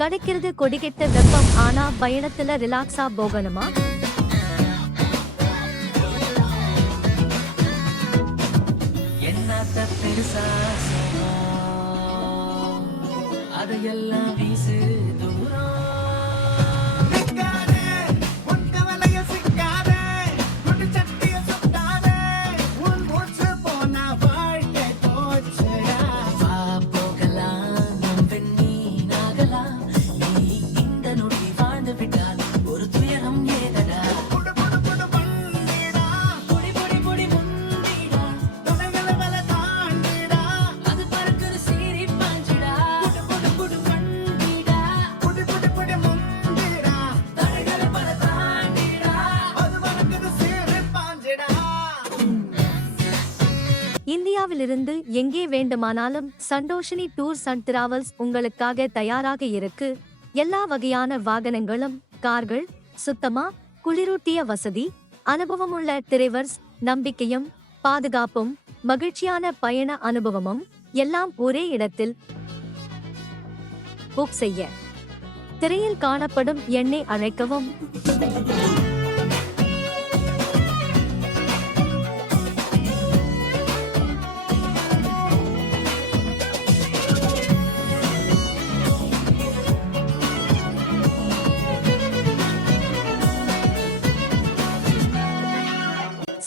கிடைக்கிறது கொடிகெட்ட வெப்பம், ஆனா பயணத்துல ரிலாக்ஸா போகணுமா? என்னத்த பெருசா அதையெல்லாம் வீசு தூரம். வா போகலாம், நம் பெண்ணீனாகலாம். நீ இந்த நொடி வாழ்ந்து விட்டால் ஒரு துயரம் ஏதடா. பொடி பொடி பொடி முந்திடா, அது பறக்குது சீறி பாஞ்சிடா. புடு புடு வண்டிடா, தடைகளை பல தாண்டிடா. இந்தியாவிலிருந்து எங்கே வேண்டுமானாலும் சந்தோஷினி டூர்ஸ் அண்ட் டிராவல்ஸ் உங்களுக்காக தயாராக இருக்கு. எல்லா வகையான வாகனங்களும், கார்கள், சுத்தமா குளிரூட்டிய வசதி, அனுபவமுள்ள டிரைவர்ஸ், நம்பிக்கையும் பாதுகாப்பும் மகிழ்ச்சியான பயண அனுபவமும் எல்லாம் ஒரே இடத்தில். புக் செய்ய திரையில் காணப்படும் எண்ணை அழைக்கவும்.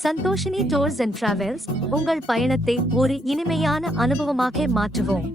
சந்தோஷினி டூர்ஸ் அண்ட் டிராவல்ஸ் உங்கள் பயணத்தை ஒரு இனிமையான அனுபவமாக மாற்றுவோம்.